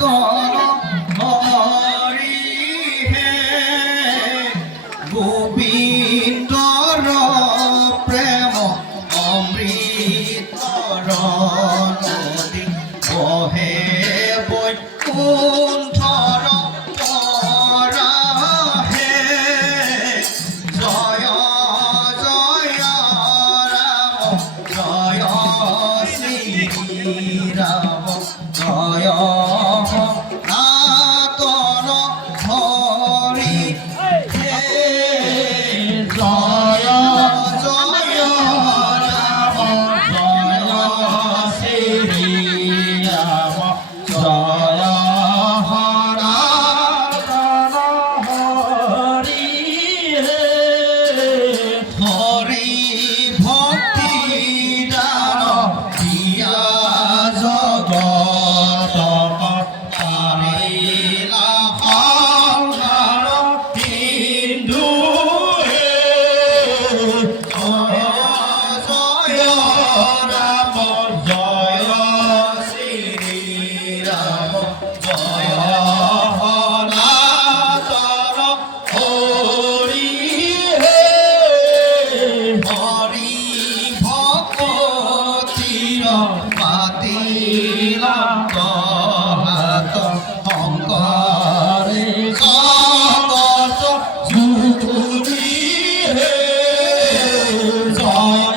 তন হরি হে গোবিন্দর প্রেম অমৃতৰ নদী বহে বৈকুণ্ঠৰ পৰা হে জয় জয় ৰাম জয় শ্ৰী রাম জয় সনাতন হরি হে জয় জয় রাম জয় শ্রী রাম জয় সনাতন হরি হে হরি ভক্তি দান দিয়া জগত পাৰিলা সংসাৰ হিন্দু হে জয় জয় ৰাম জয় শ্ৰী ৰাম জয় সনাতন হৰি হে হৰি ভকতিৰ পাতিলা হাত শংকৰে জগত জুৰি হে জয়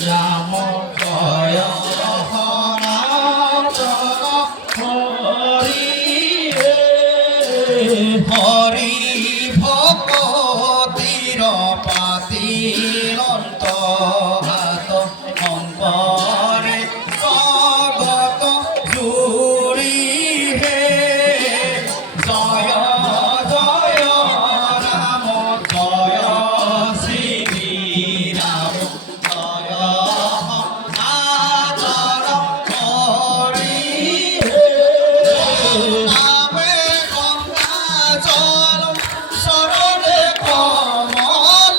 ৰাম জয় সনাতন হৰি হে হৰি ভকতিৰ পাতিলন্ত হাত শংকৰে জগত জুৰি হে জয় জয় ৰাম জয় শ্ৰী ৰাম জয় সনাতন হৰি হে নামে গংগা জল শৰণে কমল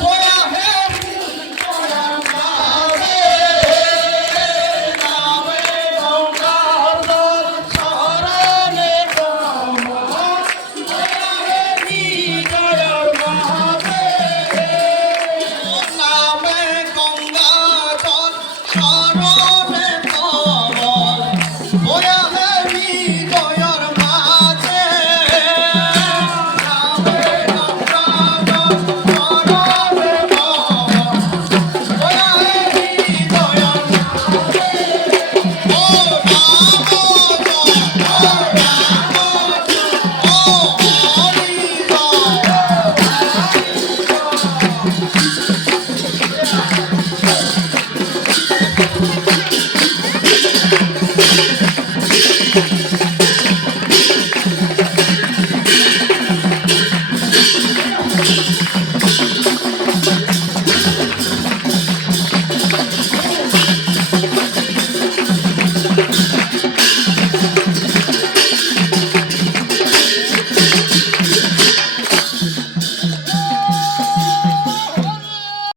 বয়া হে নামে গংগা জল শৰণে কমল বয়া হে হৃদয়ৰ বাবে নামে গংগা জল শৰণে কমল বয়া হে হৃদয়ৰ মাজে নামে গংগা জল শৰণে কমল বয়া হে হৃদয়ৰ মাজে ও রাম ও